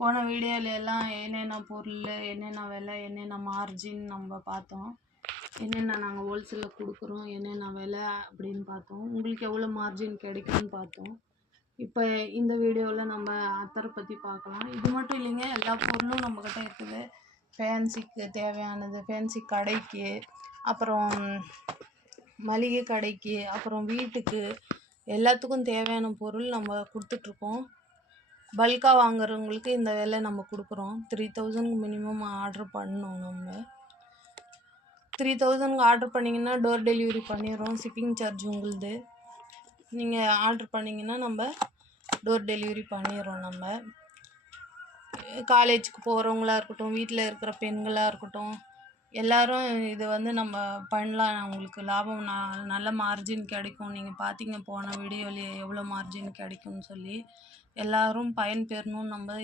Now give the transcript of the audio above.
போன வீடியோல எல்லாம் என்னென்ன பொருள், என்னென்ன விலை, என்னென்ன மார்ஜின் நம்ம பார்த்தோம். என்னென்ன நாங்கள் ஹோல்சேலில் கொடுக்குறோம், என்னென்ன விலை அப்படின்னு பார்த்தோம். உங்களுக்கு எவ்வளோ மார்ஜின் கிடைக்கும்னு பார்த்தோம். இப்போ இந்த வீடியோவில் நம்ம அத்தரை பற்றி பார்க்கலாம். இது மட்டும் இல்லைங்க, எல்லா பொருளும் நம்மக்கிட்ட இருக்குது. ஃபேன்சிக்கு தேவையானது, ஃபேன்சி கடைக்கு, அப்புறம் மளிகை கடைக்கு, அப்புறம் வீட்டுக்கு, எல்லாத்துக்கும் தேவையான பொருள் நம்ம கொடுத்துட்ருக்கோம். பல்காக வாங்குறவங்களுக்கு இந்த விலை நம்ம கொடுக்குறோம். 3000 மினிமம் ஆர்டர் பண்ணணும். நம்ம 3000 ஆர்டர் பண்ணிங்கன்னா டோர் டெலிவரி பண்ணிடுறோம். ஷிப்பிங் சார்ஜ் உங்களுது. நீங்கள் ஆர்டர் பண்ணிங்கன்னா நம்ம டோர் டெலிவரி பண்ணிடுறோம். நம்ம காலேஜுக்கு போகிறவங்களா இருக்கட்டும், வீட்டில் இருக்கிற பெண்களாக இருக்கட்டும், எல்லோரும் இது நம்ம பண்ணலாம். உங்களுக்கு லாபம் நல்ல மார்ஜின் கிடைக்கும். நீங்கள் பார்த்தீங்க போன வீடியோலேயே எவ்வளோ மார்ஜின் கிடைக்கும்னு சொல்லி. எல்லோரும் பயன்பெறணும்னு நம்ம